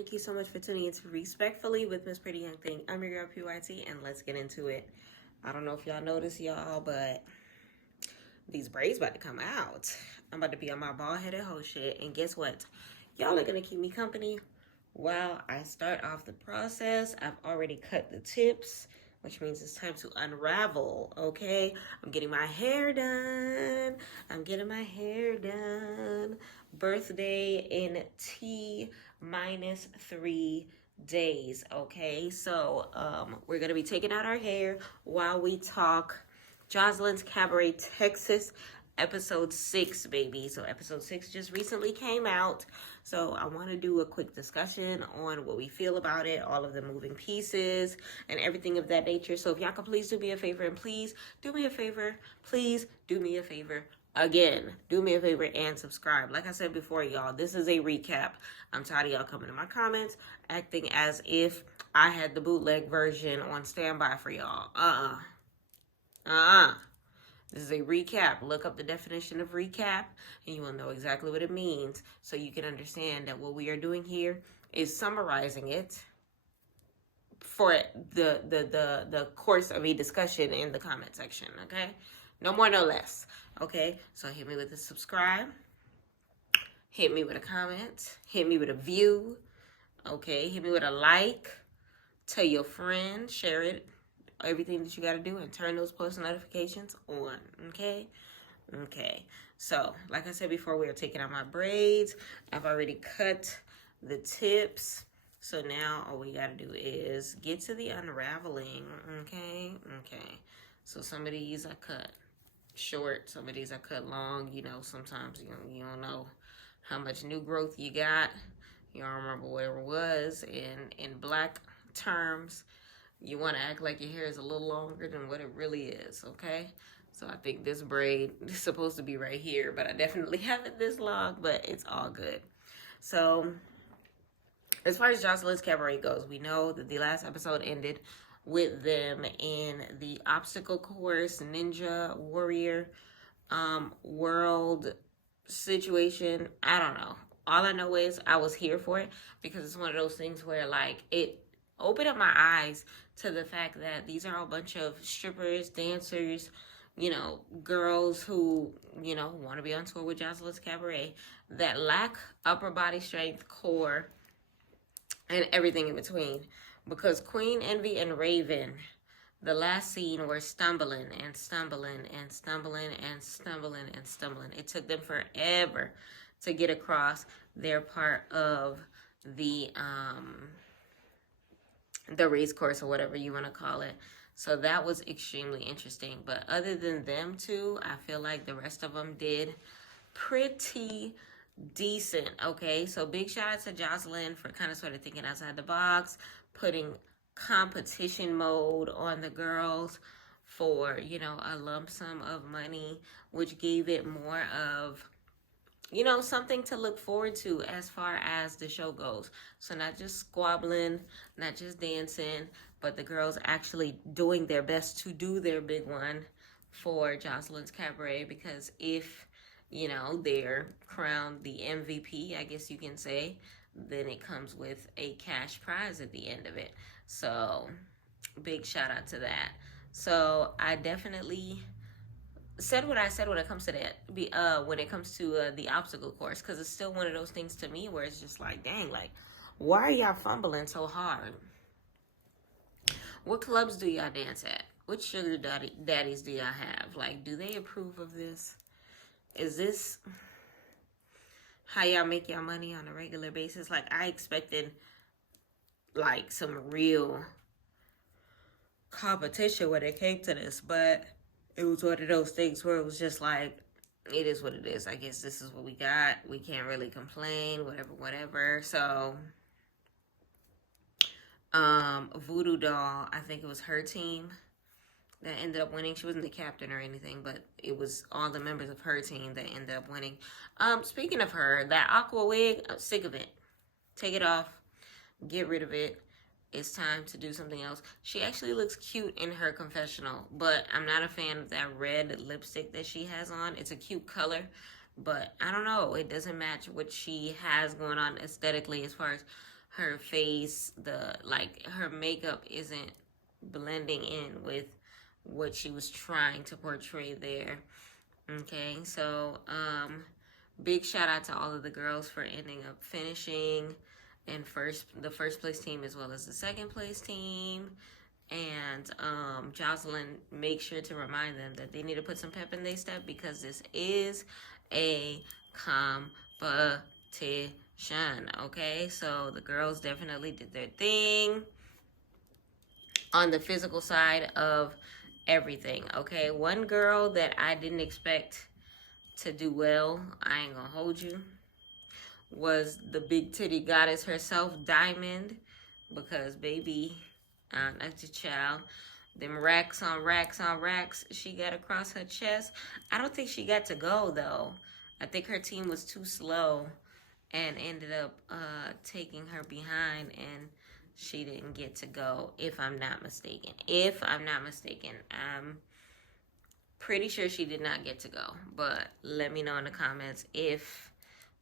Thank you so much for tuning in to Respectfully with Miss Pretty Young Thing. I'm your girl PYT, and let's get into it. I don't know if y'all noticed, y'all, but these braids about to come out. I'm about to be on my bald-headed hoe shit, and guess what? Y'all are gonna keep me company while I start off the process. I've already cut the tips, which means it's time to unravel, okay? I'm getting my hair done. Birthday in T minus 3 days, okay? So, we're gonna be taking out our hair while we talk Joseline's Cabaret, Texas, episode 6, baby. So episode 6 just recently came out. So I want to do a quick discussion on what we feel about it, all of the moving pieces, and everything of that nature. So if y'all could please do me a favor, and please do me a favor, please do me a favor. Again, do me a favor and subscribe. Like I said before, y'all, this is a recap. I'm tired of y'all coming to my comments acting as if I had the bootleg version on standby for y'all. This is a recap. Look up the definition of recap and you will know exactly what it means, so you can understand that what we are doing here is summarizing it for the course of a discussion in the comment section, okay? No more, no less. Okay, so hit me with a subscribe, hit me with a comment, hit me with a view, okay? Hit me with a like, tell your friend, share it, everything that you got to do, and turn those post notifications on, okay? Okay, so like I said before, we are taking out my braids. I've already cut the tips, so now all we got to do is get to the unraveling, okay? Okay, so some of these I cut short, some of these I cut long. You know, sometimes you don't know how much new growth you got. You don't remember where it was in black terms. You want to act like your hair is a little longer than what it really is, okay? So I think this braid is supposed to be right here, but I definitely have it this long, but it's all good. So as far as Joseline's Cabaret goes, we know that the last episode ended with them in the obstacle course, ninja warrior world situation. I don't know. All I know is I was here for it, because it's one of those things where, like, it opened up my eyes to the fact that these are a bunch of strippers, dancers, you know, girls who, you know, want to be on tour with Joseline's Cabaret, that lack upper body strength, core, and everything in between. Because Queen, Envy, and Raven, the last scene, were stumbling and stumbling and stumbling and stumbling and stumbling. It took them forever to get across their part of the race course, or whatever you want to call it. So that was extremely interesting. But other than them two, I feel like the rest of them did pretty decent, okay? So big shout out to Joseline for kind of sort of thinking outside the box, putting competition mode on the girls for, you know, a lump sum of money, which gave it more of, you know, something to look forward to as far as the show goes. So not just squabbling, not just dancing, but the girls actually doing their best to do their big one for Joseline's Cabaret, because if, you know, they're crowned the MVP, I guess you can say, then it comes with a cash prize at the end of it. So big shout out to that. So I definitely said what I said when it comes to that, when it comes to the obstacle course, because it's still one of those things to me where it's just like, dang, like, why are y'all fumbling so hard? What clubs do y'all dance at? What sugar daddies do y'all have? Like, do they approve of this? Is this how y'all make y'all money on a regular basis? Like, I expected, like, some real competition when it came to this, but it was one of those things where it was just like, it is what it is. I guess this is what we got. We can't really complain, whatever. So, Voodoo Doll, I think it was her team that ended up winning. She wasn't the captain or anything, but it was all the members of her team that ended up winning. Speaking of her, that aqua wig, I'm sick of it. Take it off. Get rid of it. It's time to do something else. She actually looks cute in her confessional, but I'm not a fan of that red lipstick that she has on. It's a cute color, but I don't know. It doesn't match what she has going on aesthetically as far as her face, her makeup isn't blending in with what she was trying to portray there. Okay, so big shout out to all of the girls for ending up finishing in the first place team as well as the second place team. And Joseline, make sure to remind them that they need to put some pep in their step, because this is a competition. Okay, so the girls definitely did their thing on the physical side of everything. Okay, one girl that I didn't expect to do well, I ain't gonna hold you, was the big titty goddess herself, Diamond, because baby, that's a child. Them racks on racks on racks she got across her chest. I don't think she got to go though. I think her team was too slow and ended up taking her behind, and she didn't get to go, if I'm not mistaken. I'm pretty sure she did not get to go. But let me know in the comments if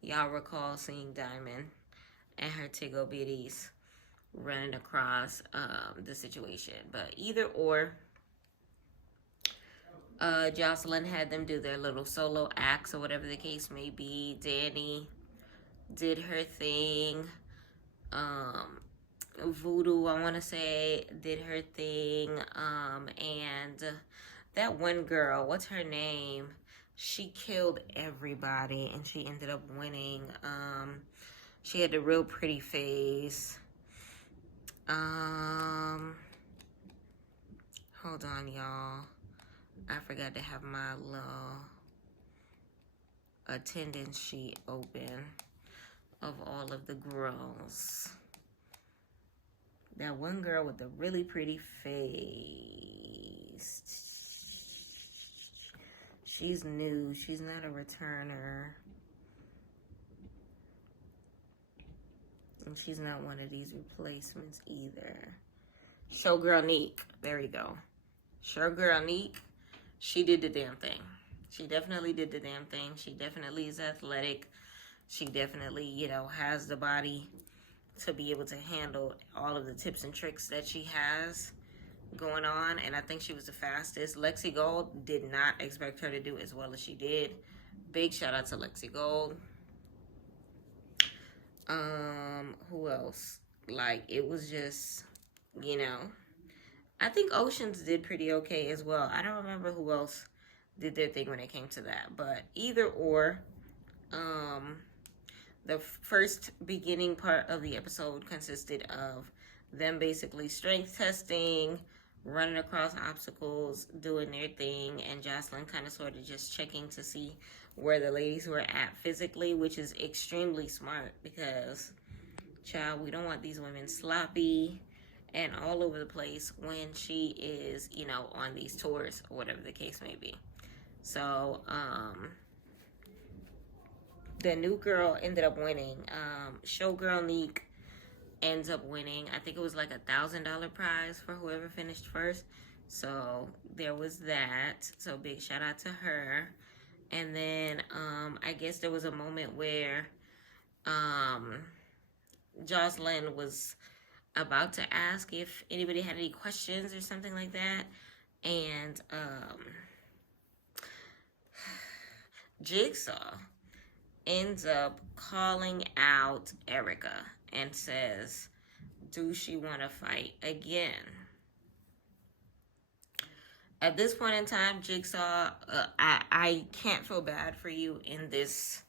y'all recall seeing Diamond and her Tiggo Bitties running across the situation. But either or, Joseline had them do their little solo acts or whatever the case may be. Danny did her thing. Voodoo, I want to say, did her thing. And that one girl, what's her name? She killed everybody and she ended up winning. She had a real pretty face. Hold on, y'all. I forgot to have my little attendance sheet open of all of the girls. That one girl with the really pretty face. She's new. She's not a returner. And she's not one of these replacements either. Showgirl Neek. There you go. Showgirl Neek. She did the damn thing. She definitely did the damn thing. She definitely is athletic. She definitely, has the body to be able to handle all of the tips and tricks that she has going on. And I think she was the fastest. Lexi Gold, did not expect her to do as well as she did. Big shout out to Lexi Gold. Who else? It was just, I think Oceans did pretty okay as well. I don't remember who else did their thing when it came to that. But either or, the first beginning part of the episode consisted of them basically strength testing, running across obstacles, doing their thing, and Joseline kind of sort of just checking to see where the ladies were at physically, which is extremely smart because, child, we don't want these women sloppy and all over the place when she is, on these tours or whatever the case may be. So, the new girl ended up winning. Showgirl Neek ends up winning. I think it was like $1,000 prize for whoever finished first. So there was that. So big shout out to her. And then I guess there was a moment where Joseline was about to ask if anybody had any questions or something like that. And Jigsaw ends up calling out Erica and says, do she want to fight again? At this point in time, Jigsaw, I can't feel bad for you in this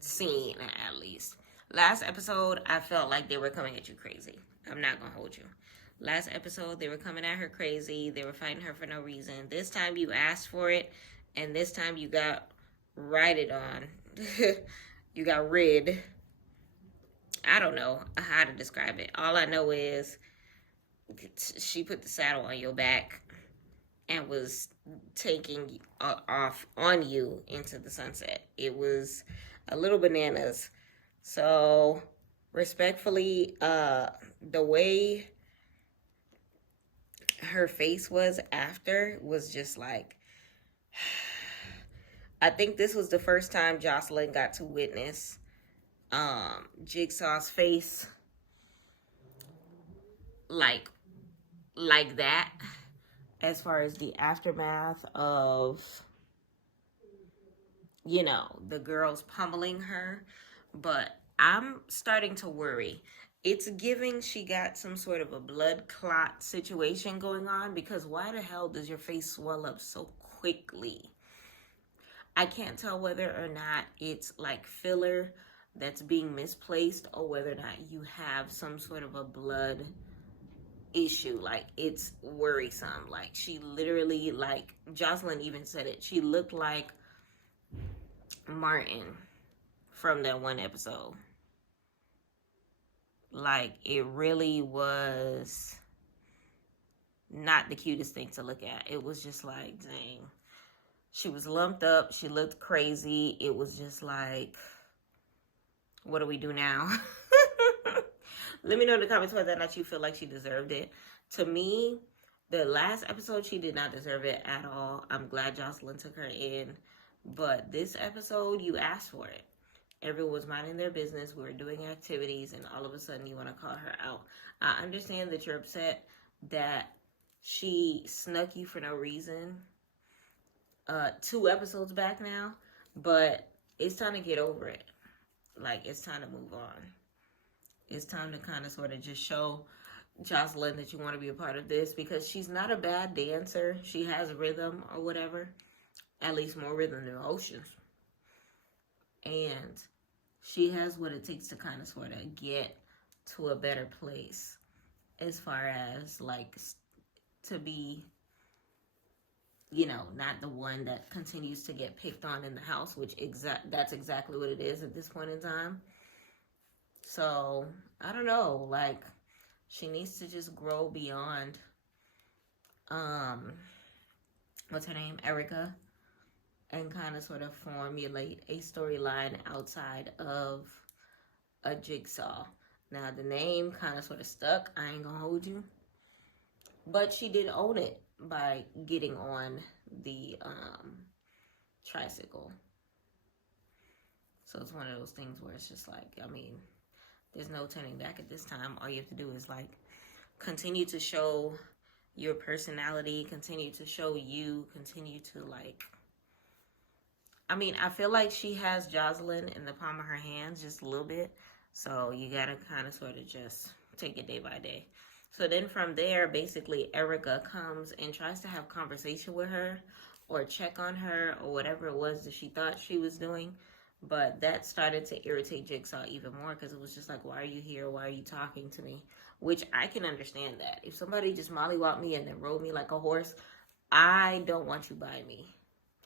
scene, at least. Last episode, I felt like they were coming at you crazy. I'm not going to hold you. Last episode, they were coming at her crazy. They were fighting her for no reason. This time, you asked for it, and this time, you got righted on. You got rid. I don't know how to describe it. All I know is she put the saddle on your back and was taking off on you into the sunset. It was a little bananas. So, respectfully, the way her face was after was just like, I think this was the first time Joseline got to witness Jigsaw's face like that, as far as the aftermath of, you know, the girls pummeling her. But I'm starting to worry. It's giving she got some sort of a blood clot situation going on, because why the hell does your face swell up so quickly? I can't tell whether or not it's like filler that's being misplaced, or whether or not you have some sort of a blood issue. Like, it's worrisome. Like, she literally, like Joseline even said it, she looked like Martin from that one episode. Like, it really was not the cutest thing to look at. It was just like, dang. She was lumped up. She looked crazy. It was just like, what do we do now? Let me know in the comments whether or not you feel like she deserved it. To me, the last episode, she did not deserve it at all. I'm glad Joseline took her in. But this episode, you asked for it. Everyone was minding their business. We were doing activities, and all of a sudden you want to call her out. I understand that you're upset that she snuck you for no reason 2 episodes back now, but it's time to get over it. Like, it's time to move on. It's time to kind of sort of just show Joseline that you want to be a part of this, because she's not a bad dancer. She has rhythm or whatever, at least more rhythm than Oceans. And she has what it takes to kind of sort of get to a better place, as far as like to be, you know, not the one that continues to get picked on in the house, which that's exactly what it is at this point in time. So I don't know, like, she needs to just grow beyond what's her name, Erica, and kind of sort of formulate a storyline outside of a Jigsaw. Now, the name kind of sort of stuck. I ain't gonna hold you. But she did own it by getting on the tricycle. So it's one of those things where it's just like, I mean, there's no turning back at this time. All you have to do is like continue to show your personality, continue to show you, continue to like, I mean, I feel like she has Joseline in the palm of her hands just a little bit. So you gotta kind of sort of just take it day by day. So then from there, basically, Erica comes and tries to have conversation with her or check on her or whatever it was that she thought she was doing. But that started to irritate Jigsaw even more, because it was just like, why are you here? Why are you talking to me? Which I can understand that. If somebody just mollywopped me and then rode me like a horse, I don't want you by me,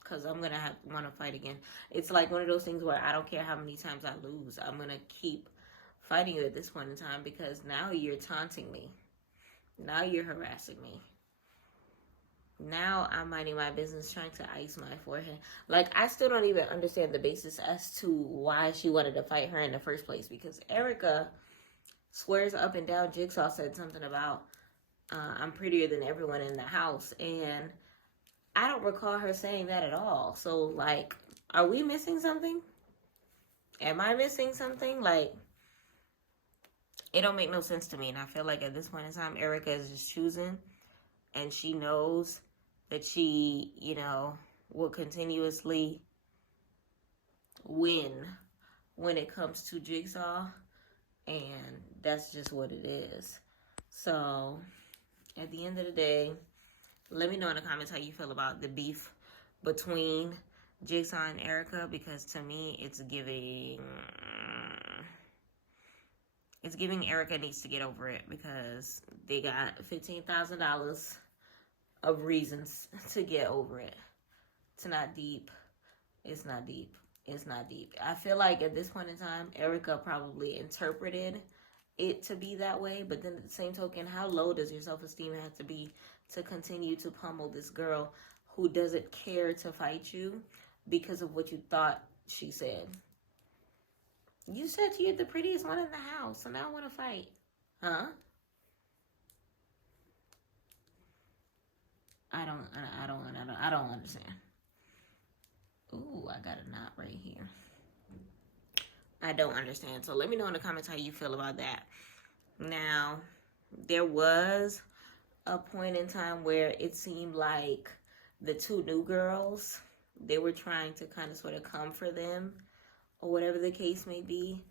because I'm going to want to fight again. It's like one of those things where I don't care how many times I lose. I'm going to keep fighting you at this point in time, because now you're taunting me. Now you're harassing me. Now I'm minding my business trying to ice my forehead. Like, I still don't even understand the basis as to why she wanted to fight her in the first place, because Erica swears up and down Jigsaw said something about I'm prettier than everyone in the house, and I don't recall her saying that at all. So, like, are we missing something? Am I missing something? Like, it don't make no sense to me. And I feel like at this point in time, Erica is just choosing, and she knows that she, you know, will continuously win when it comes to Jigsaw, and that's just what it is. So at the end of the day, let me know in the comments how you feel about the beef between Jigsaw and Erica, because to me it's giving Erica needs to get over it, because they got $15,000 of reasons to get over it. It's not deep. It's not deep. It's not deep. I feel like at this point in time, Erica probably interpreted it to be that way, but then at the same token, how low does your self-esteem have to be to continue to pummel this girl who doesn't care to fight you because of what you thought she said? You said you're the prettiest one in the house, and I want to fight. Huh? I don't understand. Ooh, I got a knot right here. I don't understand. So let me know in the comments how you feel about that. Now, there was a point in time where it seemed like the two new girls, they were trying to kind of sort of come for them or whatever the case may be.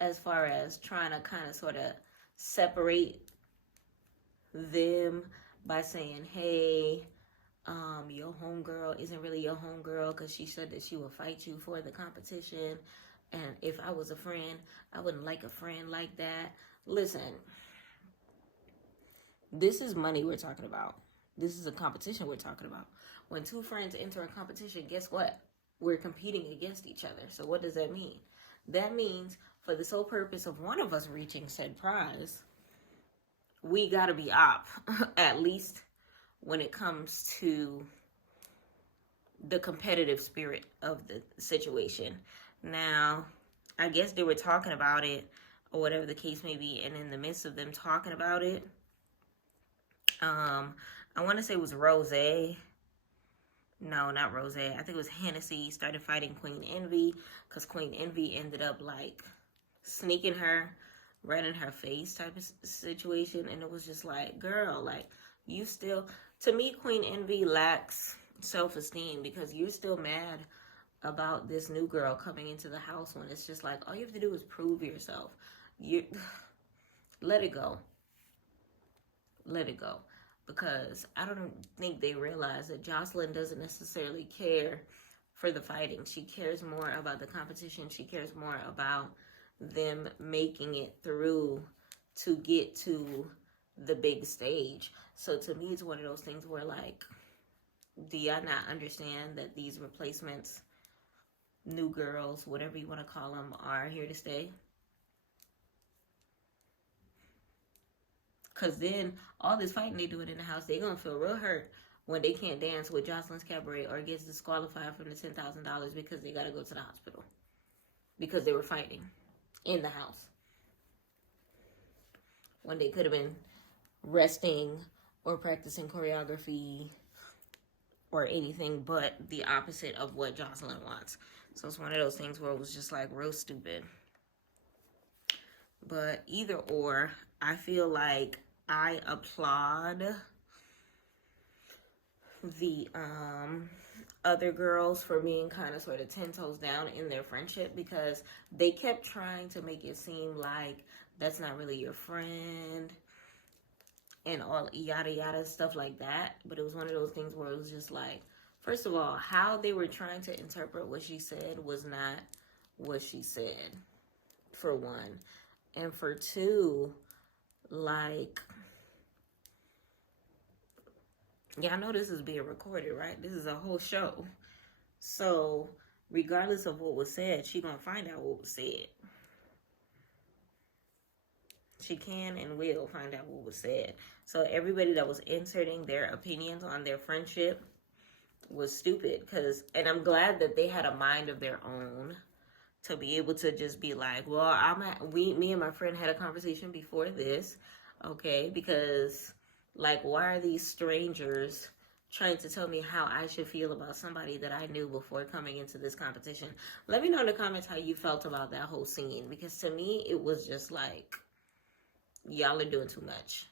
As far as trying to kind of sort of separate them by saying, hey, your homegirl isn't really your homegirl because she said that she would fight you for the competition. And if I was a friend, I wouldn't like a friend like that. Listen, this is money we're talking about. This is a competition we're talking about. When two friends enter a competition, guess what? We're competing against each other. So what does that mean? That means for the sole purpose of one of us reaching said prize, we got to be up, at least when it comes to the competitive spirit of the situation. Now, I guess they were talking about it or whatever the case may be, and in the midst of them talking about it, I want to say it was Rose. No, not Rose. I think it was Hennessy started fighting Queen Envy because Queen Envy ended up like sneaking her right in her face type of situation. And it was just like, girl, like you still, to me, Queen Envy lacks self-esteem because you're still mad about this new girl coming into the house when it's just like, all you have to do is prove yourself. You let it go. Let it go. Because I don't think they realize that Joseline doesn't necessarily care for the fighting. She cares more about the competition. She cares more about them making it through to get to the big stage. So to me, it's one of those things where like, do y'all not understand that these replacements, new girls, whatever you want to call them, are here to stay? Because then all this fighting they doing in the house, they going to feel real hurt when they can't dance with Joseline's Cabaret or gets disqualified from the $10,000 because they got to go to the hospital because they were fighting in the house when they could have been resting or practicing choreography or anything but the opposite of what Joseline wants. So it's one of those things where it was just like real stupid. But either or, I feel like I applaud the other girls for being kind of sort of 10 toes down in their friendship because they kept trying to make it seem like that's not really your friend and all yada yada stuff like that. But it was one of those things where it was just like, first of all, how they were trying to interpret what she said was not what she said, for one. And for two, like, y'all know this is being recorded, right? This is a whole show. So, regardless of what was said, she gonna find out what was said. She can and will find out what was said. So, everybody that was inserting their opinions on their friendship was stupid. And I'm glad that they had a mind of their own to be able to just be like, well, me and my friend had a conversation before this, okay? Because, like, why are these strangers trying to tell me how I should feel about somebody that I knew before coming into this competition? Let me know in the comments how you felt about that whole scene. Because to me, it was just like, y'all are doing too much.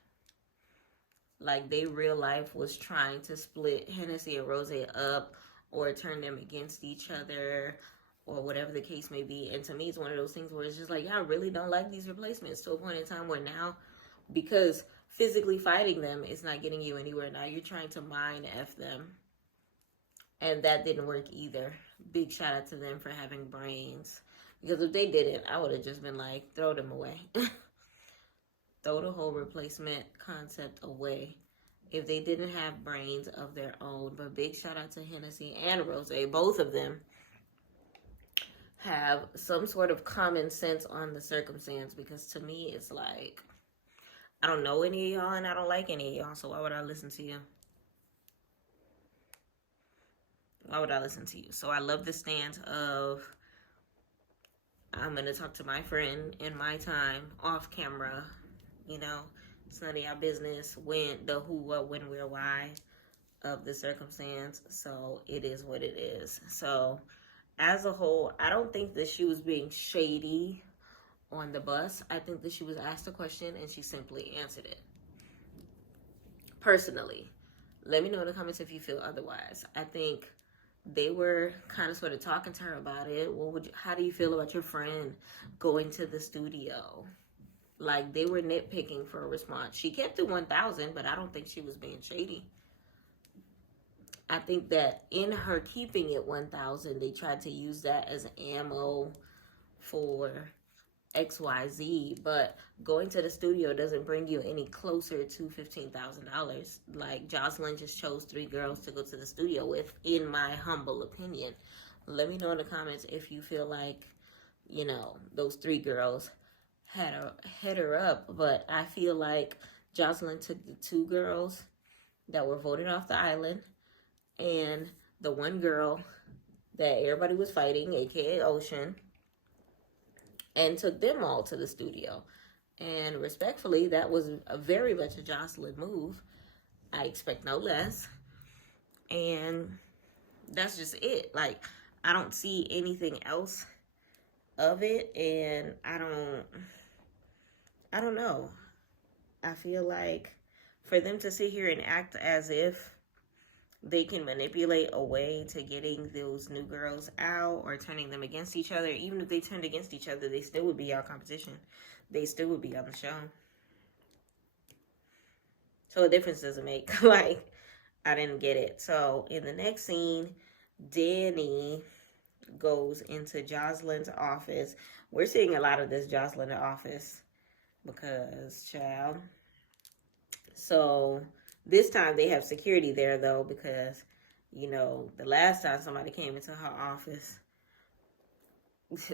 Like, they real life was trying to split Hennessy and Rose up or turn them against each other, or whatever the case may be. And to me, it's one of those things where it's just like, y'all really don't like these replacements to a point in time where now, because physically fighting them is not getting you anywhere, now you're trying to mind F them. And that didn't work either. Big shout out to them for having brains. Because if they didn't, I would have just been like, throw them away. Throw the whole replacement concept away if they didn't have brains of their own. But big shout out to Hennessy and Rose. Both of them have some sort of common sense on the circumstance, because to me it's like, I don't know any of y'all and I don't like any of y'all, so why would I listen to you? Why would I listen to you? So I love the stance of, I'm going to talk to my friend in my time off camera. You know, it's none of y'all business when, the who, what, when, where, why of the circumstance. So it is what it is. So as a whole, I don't think that she was being shady on the bus. I think that she was asked a question and she simply answered it. Personally, let me know in the comments if you feel otherwise. I think they were kind of sort of talking to her about it. How do you feel about your friend going to the studio? Like, they were nitpicking for a response. She kept it 1,000, but I don't think she was being shady. I think that in her keeping it 1,000, they tried to use that as ammo for XYZ, but going to the studio doesn't bring you any closer to $15,000. Like, Joseline just chose 3 girls to go to the studio with, in my humble opinion. Let me know in the comments if you feel like, you know, those 3 girls had her up, but I feel like Joseline took the 2 girls that were voted off the island and the 1 girl that everybody was fighting, aka Ocean, and took them all to the studio. And respectfully, that was very much a Joseline move. I expect no less. And that's just it. Like, I don't see anything else of it, and I don't know. I feel like for them to sit here and act as if they can manipulate a way to getting those new girls out or turning them against each other. Even if they turned against each other, they still would be our competition. They still would be on the show. So a difference doesn't make. Like, I didn't get it. So in the next scene, Danny goes into Joseline's office. We're seeing a lot of this Joseline office because, child. So this time they have security there, though, because, you know, the last time somebody came into her office,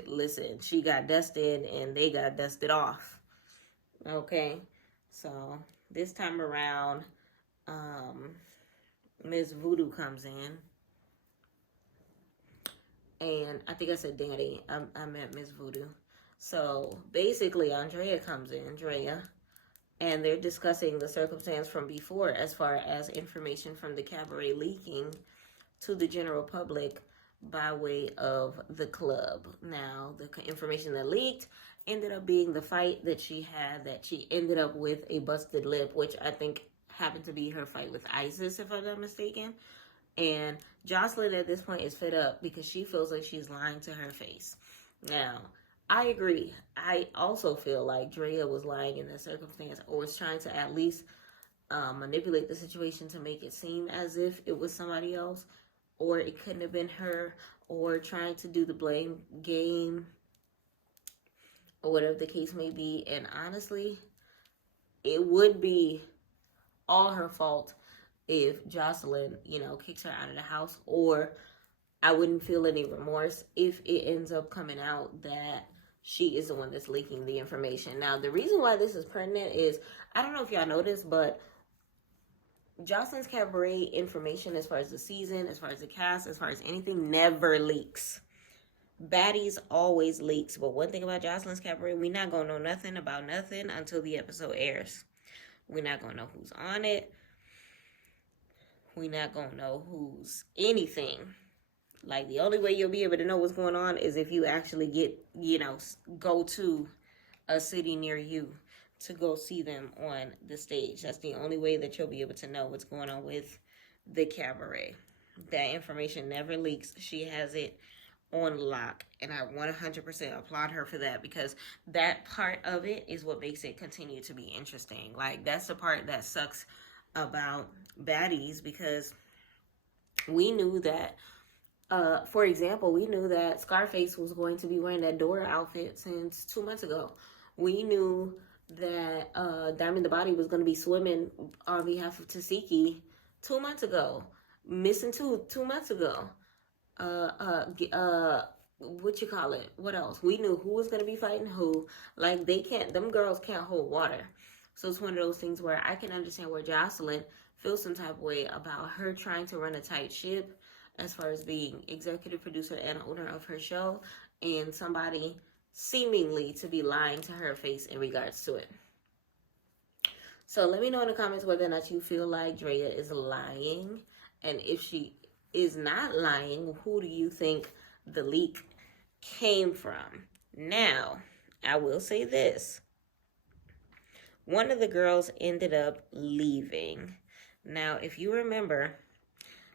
listen, she got dusted and they got dusted off. Okay? So this time around, Miss Voodoo comes in. And I think I said Danny. I meant Miss Voodoo. So basically, Andrea comes in, and they're discussing the circumstance from before as far as information from the Cabaret leaking to the general public by way of the club. Now, the information that leaked ended up being the fight that she had, that she ended up with a busted lip, which I think happened to be her fight with Isis, if I'm not mistaken. And Joseline at this point is fed up because she feels like she's lying to her face. Now, I agree. I also feel like Drea was lying in that circumstance, or was trying to at least manipulate the situation to make it seem as if it was somebody else, or it couldn't have been her, or trying to do the blame game, or whatever the case may be. And honestly, it would be all her fault if Joseline, you know, kicks her out of the house, or I wouldn't feel any remorse if it ends up coming out that she is the one that's leaking the information. Now, the reason why this is pertinent is, I don't know if y'all noticed, but Joseline's Cabaret information as far as the season, as far as the cast, as far as anything, never leaks. Baddies always leaks. But one thing about Joseline's Cabaret, we're not going to know nothing about nothing until the episode airs. We're not going to know who's on it. We're not going to know who's anything. Like, the only way you'll be able to know what's going on is if you actually get, you know, go to a city near you to go see them on the stage. That's the only way that you'll be able to know what's going on with the Cabaret. That information never leaks. She has it on lock, and I 100% applaud her for that, because that part of it is what makes it continue to be interesting. Like, that's the part that sucks about Baddies, because we knew that for example, we knew that Scarface was going to be wearing that Dora outfit since 2 months ago. We knew that Diamond the Body was going to be swimming on behalf of Tasiki 2 months ago. Missing 2 months ago. What you call it? What else? We knew who was going to be fighting who. Like, them girls can't hold water. So it's one of those things where I can understand where Joseline feels some type of way about her trying to run a tight ship as far as being executive producer and owner of her show, and somebody seemingly to be lying to her face in regards to it. So let me know in the comments whether or not you feel like Drea is lying, and if she is not lying, who do you think the leak came from? Now, I will say this. One of the girls ended up leaving. Now, if you remember,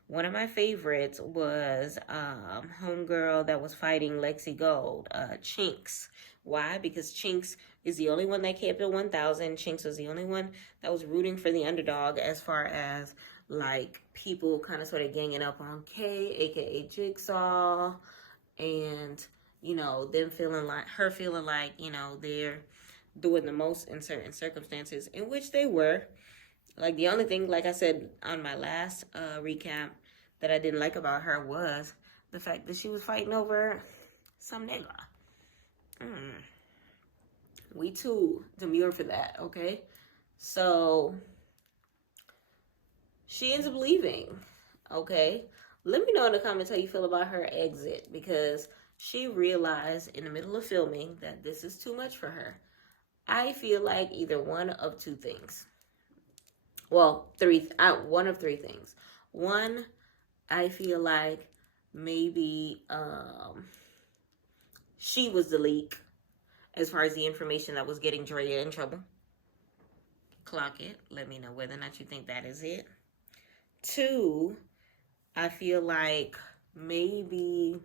one of my favorites was homegirl that was fighting Lexi Gold, Chinks. Why? Because Chinks is the only one that kept it 1,000. Chinks was the only one that was rooting for the underdog as far as like people kind of sort of ganging up on Kay, aka Jigsaw, and them feeling like they're doing the most in certain circumstances, in which they were. Like, the only thing, like I said on my last recap, that I didn't like about her was the fact that she was fighting over some nigga. We too demure for that, okay? So she ends up leaving, okay? Let me know in the comments how you feel about her exit, because she realized in the middle of filming that this is too much for her. I feel like either one of two things. Well, one of three things. One, I feel like maybe she was the leak as far as the information that was getting Drea in trouble. Clock it. Let me know whether or not you think that is it. Two, I feel like maybe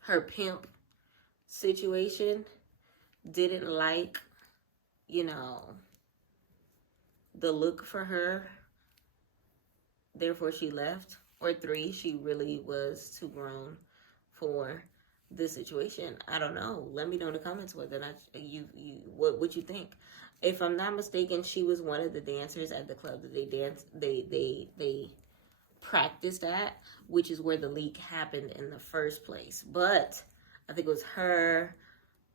her pimp situation didn't like, the look for her, therefore she left. Or three, she really was too grown for this situation. I don't know. Let me know in the comments whether or not what you think. If I'm not mistaken, she was one of the dancers at the club that they practiced at, which is where the leak happened in the first place. But I think it was her,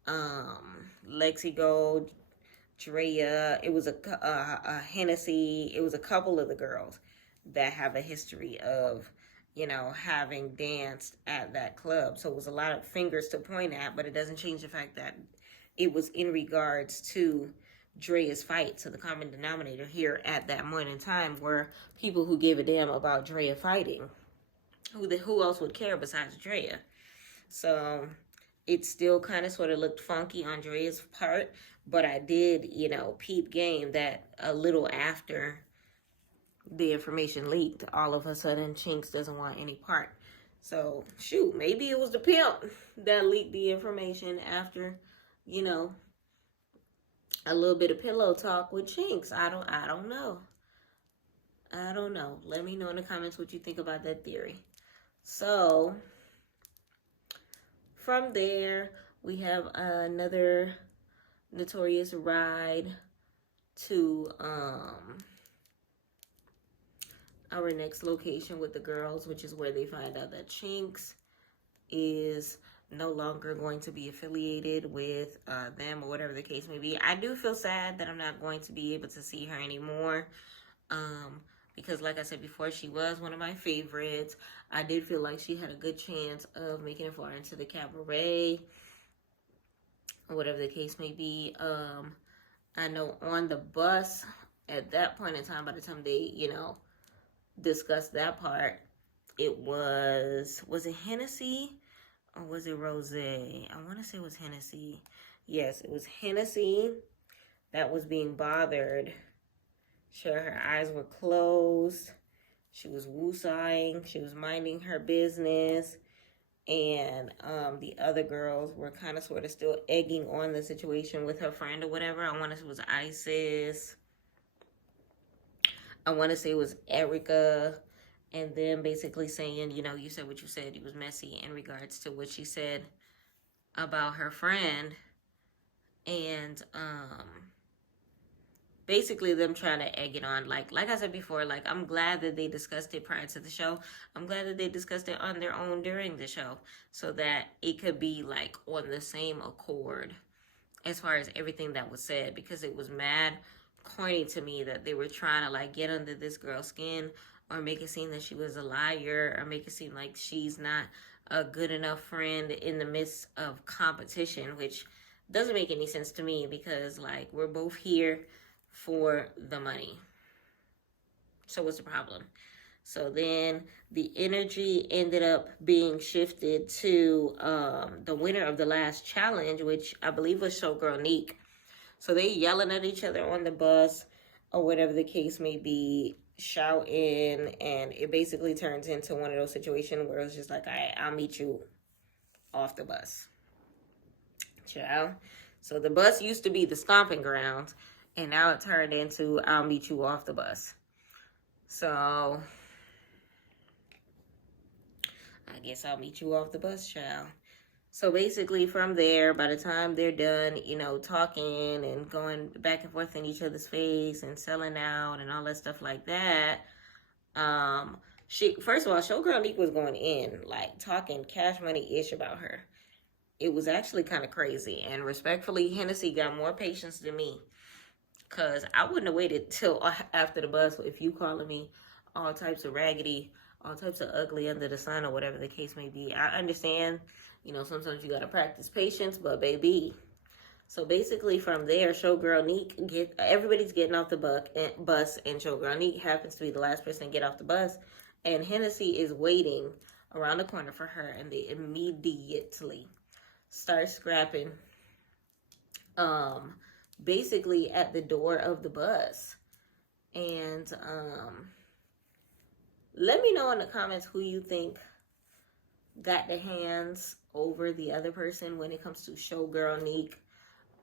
Lexi Gold, Drea, it was a Hennessy, it was a couple of the girls that have a history of, having danced at that club. So it was a lot of fingers to point at, but it doesn't change the fact that it was in regards to Drea's fight. So the common denominator here at that moment in time were people who gave a damn about Drea fighting. Who else would care besides Drea? So it still kind of sort of looked funky on Drea's part, but I did, peep game that a little after the information leaked, all of a sudden Chinks doesn't want any part. So shoot, maybe it was the pimp that leaked the information after, a little bit of pillow talk with Chinks. I don't know. Let me know in the comments what you think about that theory. So from there, we have another notorious ride to our next location with the girls, which is where they find out that Chinks is no longer going to be affiliated with them, or whatever the case may be. I do feel sad that I'm not going to be able to see her anymore, because like I said before, she was one of my favorites. I did feel like she had a good chance of making it far into the Cabaret, or whatever the case may be. I know on the bus at that point in time, by the time they, discussed that part, it was it Hennessy or was it Rosé? I want to say it was Hennessy. Yes, it was Hennessy that was being bothered. Sure, her eyes were closed. She was woosahing. She was minding her business. And the other girls were kind of sort of still egging on the situation with her friend or whatever. I want to say it was Isis. I want to say it was Erica. And then basically saying, you said what you said. You was messy in regards to what she said about her friend. And basically them trying to egg it on. Like I said before, like, I'm glad that they discussed it prior to the show. I'm glad that they discussed it on their own during the show, so that it could be like on the same accord as far as everything that was said, because it was mad corny to me that they were trying to like get under this girl's skin, or make it seem that she was a liar, or make it seem like she's not a good enough friend in the midst of competition, which doesn't make any sense to me, because like, we're both here for the money. So what's the problem? So then the energy ended up being shifted to the winner of the last challenge, which I believe was Showgirl Neek. So they yelling at each other on the bus or whatever the case may be, shouting, and it basically turns into one of those situations where it's just like, all right, I'll meet you off the bus. Child. So the bus used to be the stomping grounds, and now it turned into I'll meet you off the bus. So I guess I'll meet you off the bus, child. So basically from there, by the time they're done, you know, talking and going back and forth in each other's face and selling out and all that stuff like that, she, first of all, Showgirl Neek was going in, like, talking Cash Money-ish about her. It was actually kind of crazy. And respectfully, Hennessy got more patience than me. Because I wouldn't have waited till after the bus if you calling me all types of raggedy, all types of ugly under the sun or whatever the case may be. I understand, you know, sometimes you got to practice patience, but baby. So basically from there, Showgirl Neek, everybody's getting off the bus, and Showgirl Neek happens to be the last person to get off the bus. And Hennessy is waiting around the corner for her, and they immediately start scrapping basically at the door of the bus. And let me know in the comments who you think got the hands over the other person when it comes to Showgirl Neek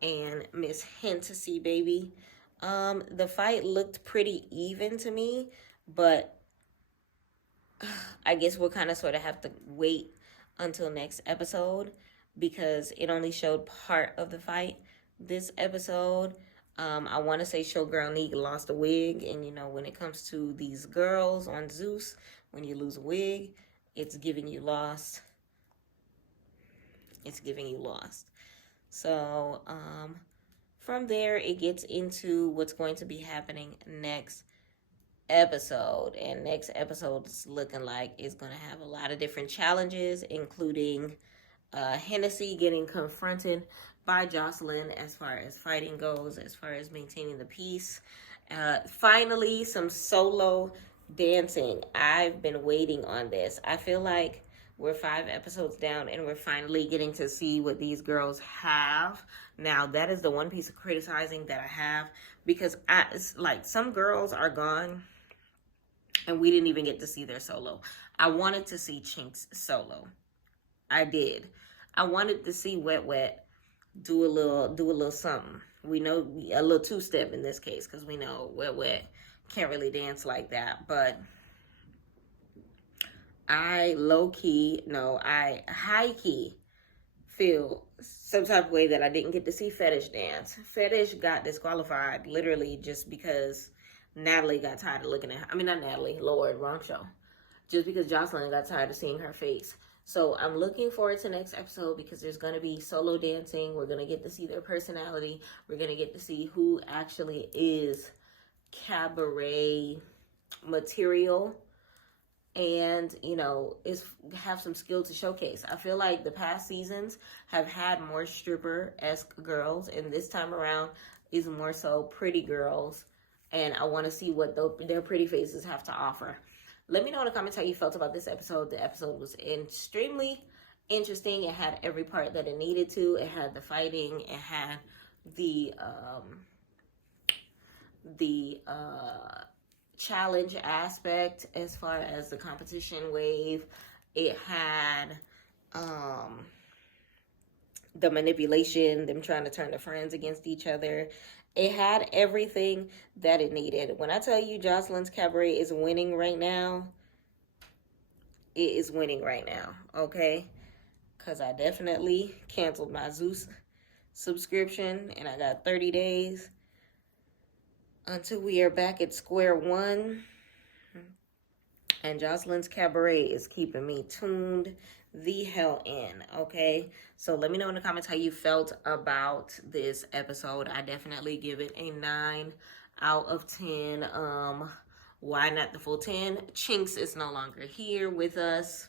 and Miss Hennessy, baby. The fight looked pretty even to me, but I guess we'll kind of sort of have to wait until next episode because it only showed part of the fight this episode. I want to say Showgirl Neek lost a wig, and you know, when it comes to these girls on Zeus, when you lose a wig, it's giving you lost. It's giving you lost. So from there, it gets into what's going to be happening next episode, and next episode is looking like it's going to have a lot of different challenges, including Hennessy getting confronted by Joseline as far as fighting goes, as far as maintaining the peace. Finally, some solo dancing. I've been waiting on this. I feel like we're 5 episodes down and we're finally getting to see what these girls have. Now, that is the one piece of criticizing that I have, because it's like some girls are gone and we didn't even get to see their solo. I wanted to see Chink's solo. I did. I wanted to see Wet Wet do a little something. We know a little two-step in this case, because we know Wet Wet can't really dance like that. But I high-key feel some type of way that I didn't get to see Fetish dance. Fetish got disqualified literally just because Natalie got tired of looking at her. I mean, not Natalie, Lord, wrong show. Just because Joseline got tired of seeing her face. So I'm looking forward to next episode because there's going to be solo dancing. We're going to get to see their personality. We're going to get to see who actually is Cabaret material and, you know, have some skill to showcase. I feel like the past seasons have had more stripper-esque girls, and this time around is more so pretty girls, and I want to see what their pretty faces have to offer. Let me know in the comments how you felt about this episode. The episode was extremely interesting. It had every part that it needed to. It had the fighting. It had the challenge aspect as far as the competition wave. It had the manipulation, them trying to turn the friends against each other. It had everything that it needed. When I tell you Joseline's Cabaret is winning right now, it is winning right now, okay? Because I definitely canceled my Zeus subscription, and I got 30 days until we are back at square one. And Joseline's Cabaret is keeping me tuned the hell in, okay? So let me know in the comments how you felt about this episode. I definitely give it a 9 out of 10. Why not the full 10? Chinks is no longer here with us.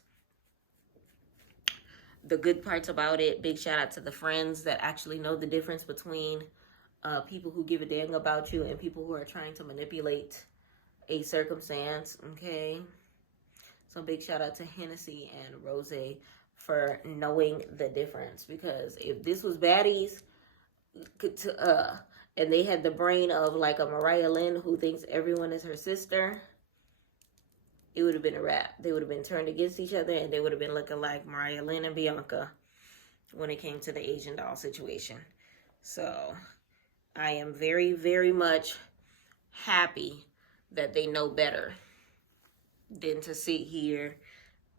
The good parts about it, big shout out to the friends that actually know the difference between people who give a dang about you and people who are trying to manipulate a circumstance, okay? So big shout out to Hennessy and Rose for knowing the difference. Because if this was baddies, and they had the brain of like a Mariah Lynn who thinks everyone is her sister, it would have been a wrap. They would have been turned against each other, and they would have been looking like Mariah Lynn and Bianca when it came to the Asian doll situation. So I am very, very much happy that they know better than to sit here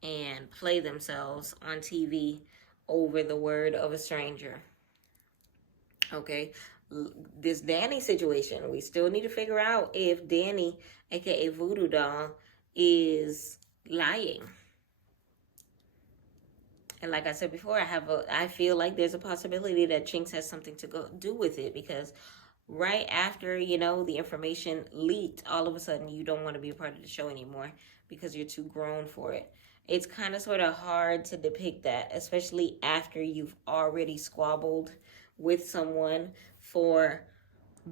and play themselves on TV over the word of a stranger. Okay, this Danny situation, we still need to figure out if Danny, aka Voodoo Doll, is lying. And like I said before, I feel like there's a possibility that Chinx has something to do with it, because right after, the information leaked, all of a sudden you don't want to be a part of the show anymore because you're too grown for it. It's kind of sort of hard to depict that, especially after you've already squabbled with someone for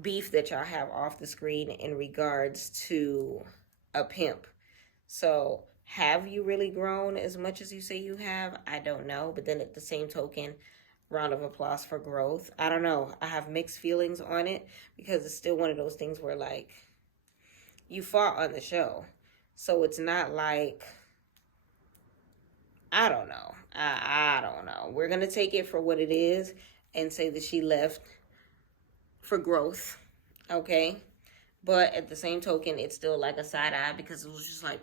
beef that y'all have off the screen in regards to a pimp. So have you really grown as much as you say you have? I don't know. But then at the same token, round of applause for growth. I don't know. I have mixed feelings on it, because it's still one of those things where, like, you fought on the show. So it's not like, I don't know. I don't know. We're going to take it for what it is and say that she left for growth. Okay? But at the same token, it's still like a side eye, because it was just like,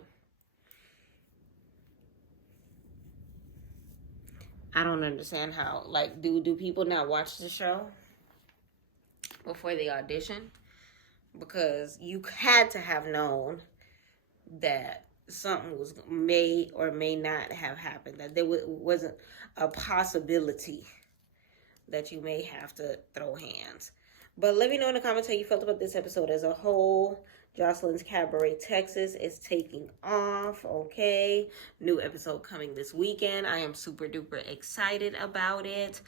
I don't understand how, like, do people not watch the show before they audition? Because you had to have known that something may or may not have happened, that there wasn't a possibility that you may have to throw hands. But let me know in the comments how you felt about this episode as a whole. Joseline's Cabaret, Texas is taking off, okay? New episode coming this weekend. I am super duper excited about it.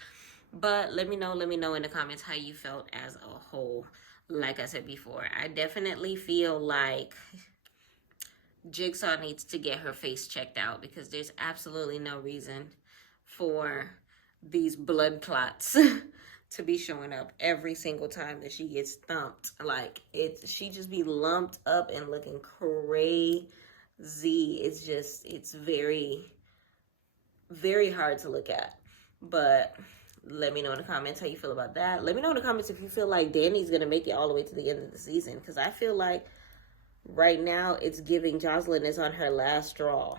But let me know in the comments how you felt as a whole. Like I said before, I definitely feel like Jigsaw needs to get her face checked out, because there's absolutely no reason for these blood clots to be showing up every single time that she gets thumped. Like, she just be lumped up and looking crazy. It's very, very hard to look at. But let me know in the comments how you feel about that. Let me know in the comments if you feel like Danny's gonna make it all the way to the end of the season, because I feel like right now it's giving Joseline is on her last straw.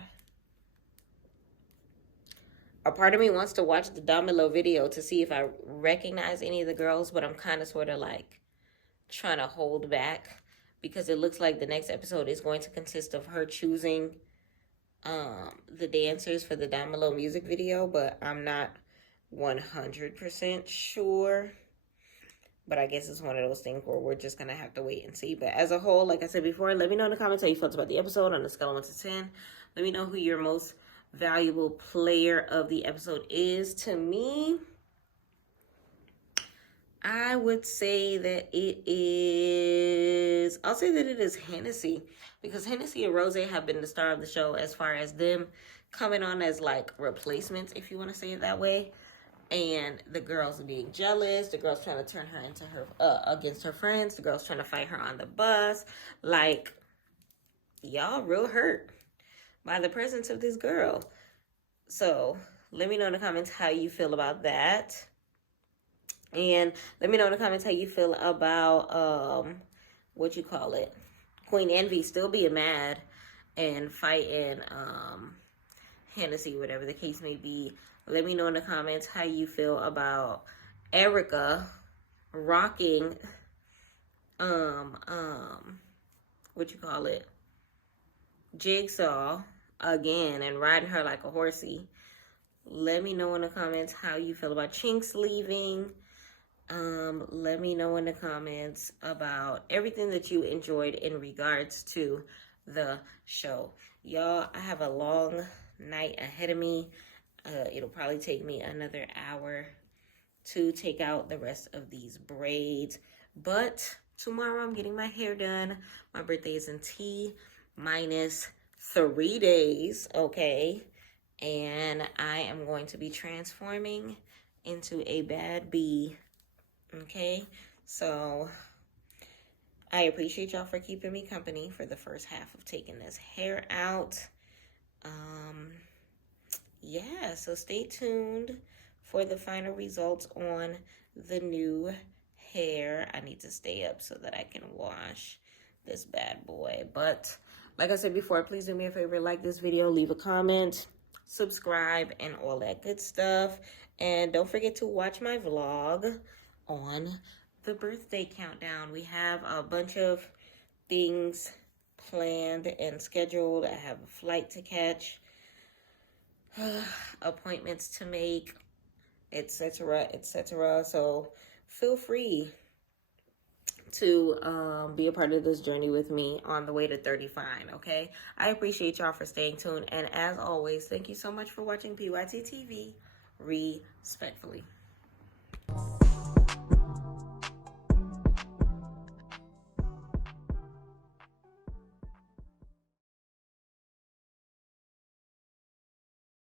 A part of me wants to watch the Domino video to see if I recognize any of the girls, but I'm kind of sort of like trying to hold back, because it looks like the next episode is going to consist of her choosing the dancers for the Domino music video, but I'm not 100% sure. But I guess it's one of those things where we're just going to have to wait and see. But as a whole, like I said before, let me know in the comments how you felt about the episode on a scale of 1 to 10. Let me know who your most valuable player of the episode is. To me, I would say that it is, I'll say that it is Hennessy, because Hennessy and Rose have been the star of the show as far as them coming on as like replacements, if you want to say it that way. And the girls being jealous, the girls trying to turn her into her, against her friends, the girls trying to fight her on the bus. Like, y'all real hurt by the presence of this girl. So let me know in the comments how you feel about that. And let me know in the comments how you feel about, Queen Envy still being mad and fighting Hennessy, whatever the case may be. Let me know in the comments how you feel about Erica rocking, Jigsaw again and riding her like a horsey. Let me know in the comments how you feel about Chinx leaving. Let me know in the comments about everything that you enjoyed in regards to the show. Y'all, I have a long night ahead of me. It'll probably take me another hour to take out the rest of these braids. But tomorrow I'm getting my hair done. My birthday is in T-minus 3 days, okay? And I am going to be transforming into a bad bee, okay? So I appreciate y'all for keeping me company for the first half of taking this hair out. Yeah, so stay tuned for the final results on the new hair. I need to stay up so that I can wash this bad boy. But like I said before, please do me a favor, like this video, leave a comment, subscribe, and all that good stuff. And don't forget to watch my vlog on the birthday countdown. We have a bunch of things planned and scheduled. I have a flight to catch, appointments to make, etc., etc. So feel free to be a part of this journey with me on the way to 35, okay? I appreciate y'all for staying tuned, and as always, thank you so much for watching PYT TV. Respectfully.